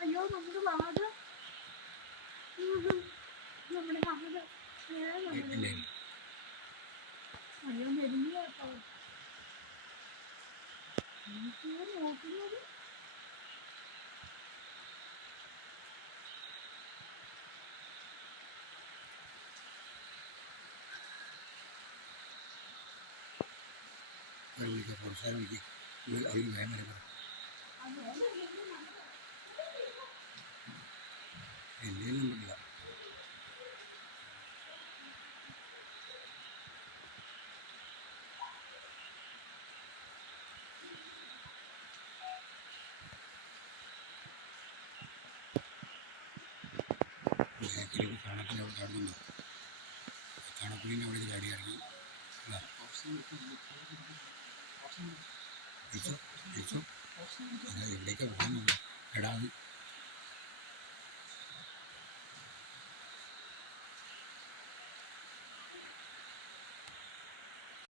അയ്യോ നമ്മുടെ വാട് നമ്മുടെ വാട് അയ്യോ മെരുങ്ങിയാട്ടോ നോക്കുന്നത് അത് വിളിക്കുക പുറത്താരം വിളിക്കുക അവർ വേഗം വരെ എന്തെങ്കിലും പറ്റില്ല ബാക്കിൽ കാണത്തിൽ അവിടെ ചാടുന്നുണ്ടോ കണക്കുലിന്റെ അവിടെ ചാടി ഇറങ്ങി eso, eso,